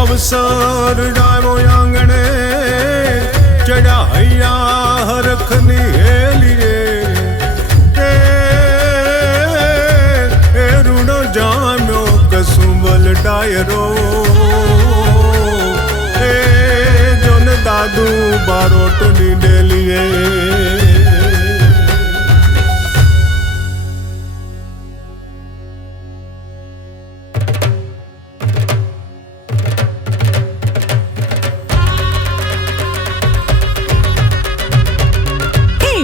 अवसर डायो आंगणे चढ़ाइया हरखनी हेलिए रुणो जाम्यो कसुंबल डायरो जोन दादू बारोट नी डेलिए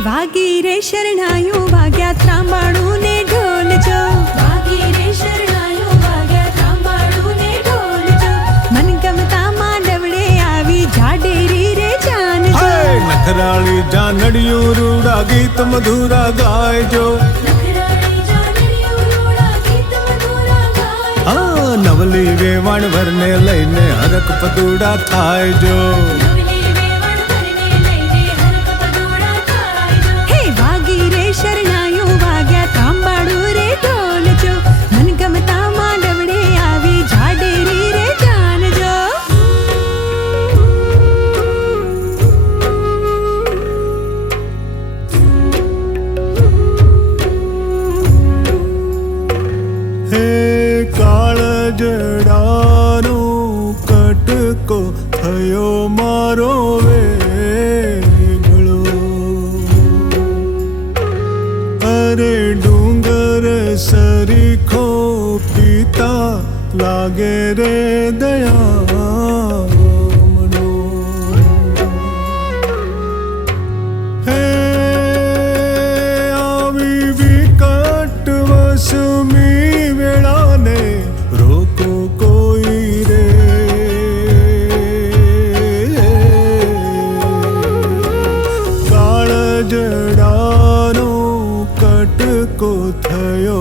वागी रे शरणायो वाग्या ત્રાંબાણું ને ઢોલ જો વાગી રે શરણાયો વાગ્યા ત્રાંબાણું ને ઢોલ જો મન ગમતા માંડવડે આવી જાડેરી રે જાન જો નખરાળી જાનડિયું રૂડા ગીત મધુરા ગાયજો નવલી વેવાણ વરને લઈને હરક પદુડા થાયજો શરણાયો વાગ્યા ત્રાંબાણું રે ઢોલ જો મન ગમતા માંડવડે આવી જાડેરી રે જાન જો હે કાળજડાનો કટકો થયો મારો डूंगर सरीखो पीता लागे रे दया मनो हे आवी विकट वसमी वेला ने रोको कोई रे काळजड़ा को थयो